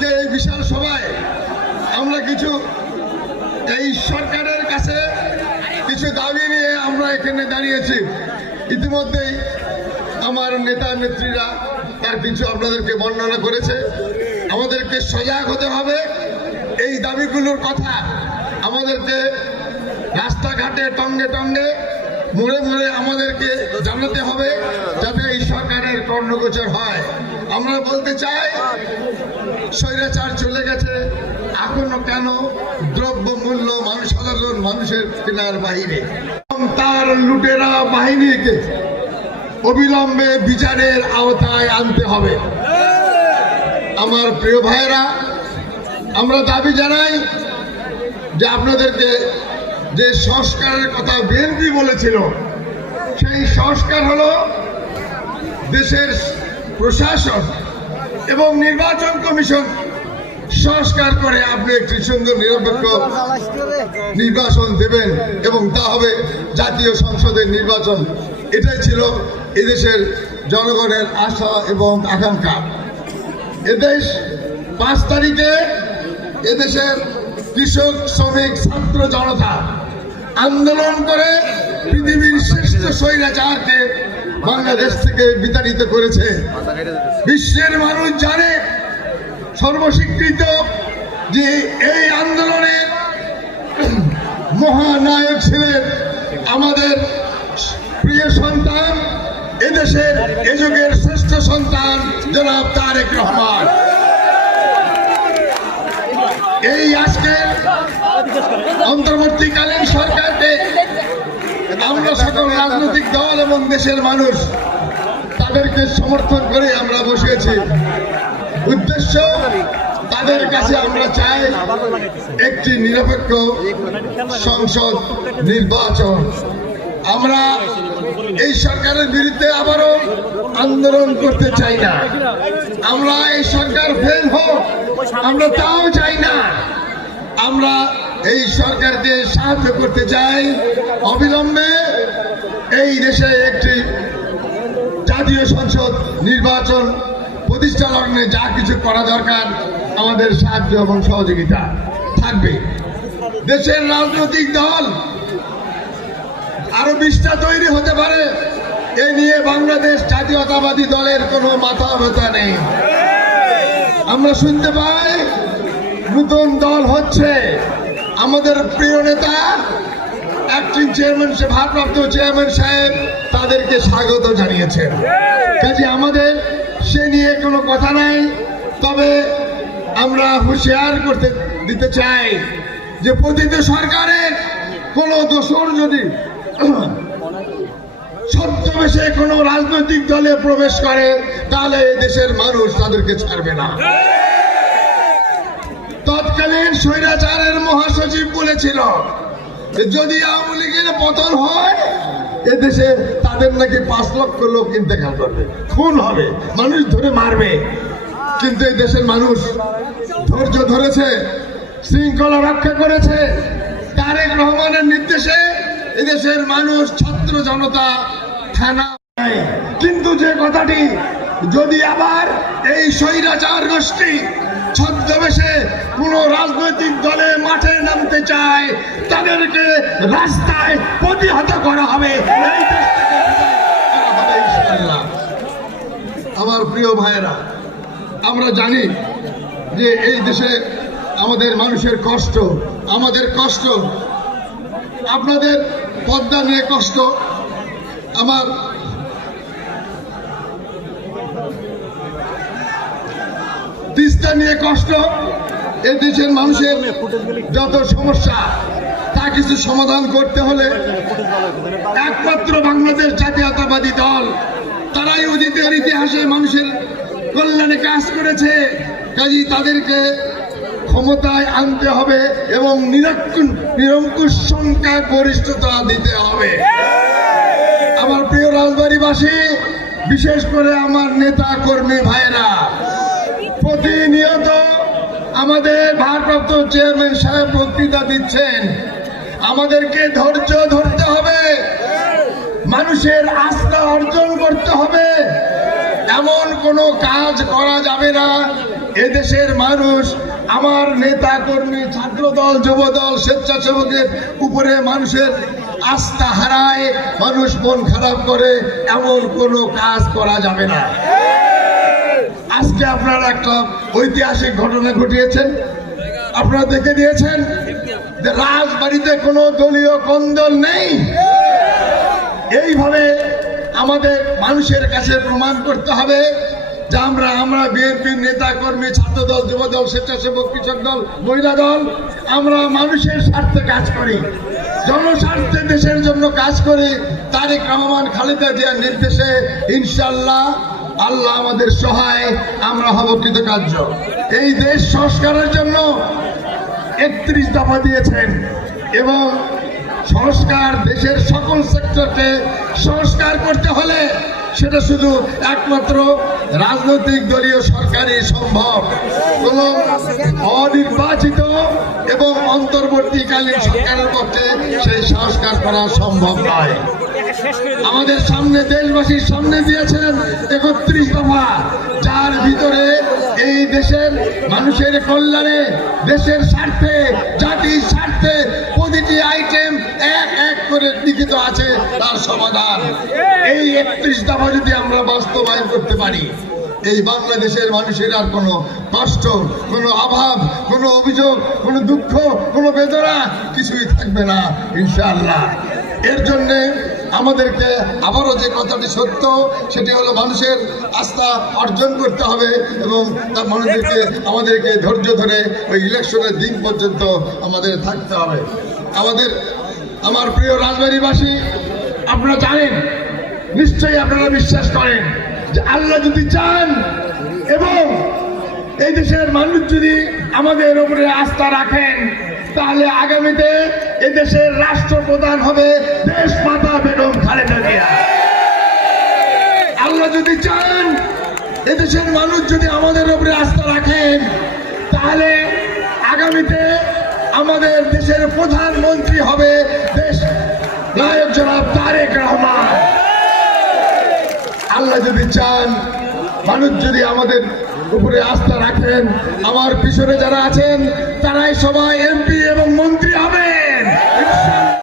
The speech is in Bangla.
আজকে এই বিশাল সভায় আমরা কিছু এই সরকারের কাছে কিছু দাবি নিয়ে আমরা এখানে দাঁড়িয়েছি। ইতিমধ্যেই আমার নেতা নেত্রীরা তার কিছু আপনাদেরকে বর্ণনা করেছে। আমাদেরকে সজাগ হতে হবে। এই দাবিগুলোর কথা আমাদেরকে রাস্তাঘাটে টঙ্গে টঙ্গে মোড়ে মোড়ে আমাদেরকে জানাতে হবে যাতে এই সরকারের কর্ণগোচর হয়। আমরা বলতে চাই স্বৈরাচার চলে গেছে। এখনও কেন দ্রব্য মূল্য মানুষ সাধারণ মানুষের কেনার এবং তার লুটেরা বাহিনীকে অবিলম্বে বিচারের আওতায় আনতে হবে। আমার প্রিয় ভাইয়েরা, আমরা দাবি জানাই যে আপনাদেরকে যে সংস্কারের কথা বিএনপি বলেছিল, সেই সংস্কার হলো দেশের প্রশাসন এবং নির্বাচন কমিশন সংস্কার করে আপনি একটি সুন্দর নিরপেক্ষ নির্বাচন দেবেন এবং তা হবে জাতীয় সংসদের নির্বাচন। এটাই ছিল এদেশের জনগণের আশা এবং আকাঙ্ক্ষা। এদেশ পাঁচ তারিখে এদেশের কৃষক, শ্রমিক, ছাত্র জনতা আন্দোলন করে পৃথিবীর শ্রেষ্ঠ স্বৈরাচারকে বাংলাদেশ থেকে বিতাড়িত করেছে। বিশ্বের মানুষ জানে, সর্বস্বীকৃত, যে এই আন্দোলনের মহানায়ক ছিলেন আমাদের প্রিয় সন্তান, এদেশের এ যুগের শ্রেষ্ঠ সন্তান, জনাব তারেক রহমান। এই আজকের অন্তর্বর্তীকালীন সরকারকে আমরা সকল রাজনৈতিক দল এবং দেশের মানুষ তাদেরকে সমর্থন করে আমরা বসেছি। উদ্দেশ্য, তাদের কাছে আমরা চাই একটি নিরপেক্ষ সংসদ নির্বাচন। আমরা এই সরকারের বিরুদ্ধে আবারও আন্দোলন করতে চাই না। আমরা এই সরকার ফেল হোক, আমরা তাও চাই না। আমরা এই সরকারকে সাহায্য করতে চাই। অবিলম্বে এই দেশে একটি জাতীয় সংসদ নির্বাচন প্রতিষ্ঠা লগ্নে যা কিছু করা দরকার, আমাদের সাহায্য এবং সহযোগিতা থাকবে। দেশের রাজনৈতিক দল আরও বিশটা তৈরি হতে পারে। এ নিয়ে বাংলাদেশ জাতীয়তাবাদী দলের কোনো মাথা ব্যথা নেই। আমরা শুনতে পাই, নতুন দল হচ্ছে আমাদের প্রিয় নেতা অ্যাক্টিং চেয়ারম্যান ভারপ্রাপ্ত চেয়ারম্যান সাহেব তাদেরকে স্বাগত জানিয়েছেন। কাজে আমাদের সে নিয়ে কোনো কথা নাই, তবে আমরা হুঁশিয়ার করতে দিতে চাই যে প্রতিটি সরকারের কোনো দোষর যদি ছদ্মবেশে কোনো রাজনৈতিক দলে প্রবেশ করে, তাহলে দেশের মানুষ তাদেরকে ছাড়বে না। তৎকালীন স্বৈরাচারের মহাসচিব বলেছিল যদি আওয়ামী লীগের পতন হয়, এদেশে তাদের নাকি পাঁচ লক্ষ লোক ইন্তেকাল করবে। খুন হবে, মানুষ ধরে মারবে। কিন্তু এই দেশের মানুষ ধৈর্য ধরেছে, শৃঙ্খলা রক্ষা করেছে। তারেক রহমানের নির্দেশে এদেশের মানুষ, ছাত্র জনতা থানা কিন্তু যে কথাটি, যদি আবার এই স্বৈরাচার গোষ্ঠী ছদ্মবেশে কোন রাজনৈতিক দলে মাঠে নামতে চায়, তাদেরকে রাস্তায় প্রতিহত করা হবে। আমার প্রিয় ভাইয়েরা, আমরা জানি যে এই দেশে আমাদের মানুষের কষ্ট, আমাদের কষ্ট, আপনাদের পদ্মা নিয়ে কষ্ট, আমার তিস্তা নিয়ে কষ্ট, এ দেশের মানুষের যত সমস্যা, তা কিছু সমাধান করতে হলে একমাত্র বাংলাদেশ জাতীয়তাবাদী দল, তারাই অতীতের ইতিহাসে মানুষের কল্যাণে কাজ করেছে। কাজী তাদেরকে ক্ষমতায় আনতে হবে এবং নিরঙ্কুশ সংখ্যা গরিষ্ঠতা দিতে হবে। আমার প্রিয় রাজবাড়িবাসী, বিশেষ করে আমার নেতা কর্মী ভাইরা প্রতিনিয়ত আমাদের ভারপ্রাপ্ত চেয়ারম্যান সাহেব বক্তৃতা দিচ্ছেন। আমাদেরকে ধৈর্য ধরতে হবে। মানুষের আস্থা অর্জন করতে হবে। এমন কোনো কাজ করা যাবে না। এদেশের মানুষ, আমার নেতা কর্মী ছাত্র দল যুব দল স্বেচ্ছাসেবকের উপরে মানুষের আস্থা হারায়। মানুষ মন খারাপ করে। এমন কোনো কাজ করা যাবে না। আজকে আপনারা একটা ঐতিহাসিক ঘটনা ঘটিয়েছেন। আপনারা দেখে দিয়েছেন রাজবাড়িতে কোনো দলীয় কন্দল নেই। এইভাবে আমাদের মানুষের কাছে প্রমাণ করতে হবে যে আমরা আমরা বিএনপির নেতা কর্মী ছাত্র দল যুব দল স্বেচ্ছাসেবক, কৃষক দল, মহিলা দল, আমরা মানুষের স্বার্থে কাজ করি। জনস্বার্থে দেশের জন্য কাজ করি। তারেক রহমান, খালেদা জিয়ার নির্দেশে ইনশাল্লাহ আল্লাহ আমাদের সহায়, আমরা হব কৃতকার্য। এই দেশ সংস্কারের জন্য একত্রিশ দফা দিয়েছেন এবং সংস্কার দেশের সকল সেক্টরকে সংস্কার করতে হলে সেটা শুধু একমাত্র রাজনৈতিক দলীয় সরকারই সম্ভব। কোন অনির্বাচিত এবং অন্তর্বর্তীকালীন সরকারের পক্ষে সেই সংস্কার করা সম্ভব নয়। আমাদের সামনে দেশবাসীর সামনে দিয়েছেন একত্রিশ দফা। যার ভিতরে এই দেশের মানুষের কল্যাণে, দেশের স্বার্থে, জাতির স্বার্থে প্রতিটি আইটেম এক এক করে লিখিত আছে, তার সমাধান। এই একত্রিশ দফা যদি আমরা বাস্তবায়ন করতে পারি, এই বাংলাদেশের মানুষের আর কোনো কষ্ট, কোনো অভাব, কোনো অভিযোগ, কোনো দুঃখ, কোনো বেদনা কিছুই থাকবে না, ইনশাআল্লাহ। এর জন্যে আমাদেরকে আবারও যে কথাটি সত্য, সেটি হলো মানুষের আস্থা অর্জন করতে হবে এবং তার মানুষদেরকে আমাদেরকে ধৈর্য ধরে ওই ইলেকশনের দিন পর্যন্ত আমাদের থাকতে হবে। আমাদের, আমার প্রিয় রাজবাড়িবাসী, আপনারা জানেন, নিশ্চয়ই আপনারা বিশ্বাস করেন যে আল্লাহ যদি চান এবং এই দেশের মানুষ যদি আমাদের উপরে আস্থা রাখেন, তাহলে আগামীতে এদেশের রাষ্ট্রপ্রধান হবে দেশ মাতা বেগম খালেদা জিয়া আল্লাহ যদি চান, এদেশের মানুষ যদি আমাদের উপরে আস্থা রাখেন, তাহলে আগামীতে আমাদের দেশের প্রধানমন্ত্রী হবে দেশ নায়ক জনাব তারেক রহমান। আল্লাহ যদি চান, মানুষ যদি আমাদের উপরে আস্থা রাখেন, আমার পিছনে যারা আছেন, তারাই সবাই এমপি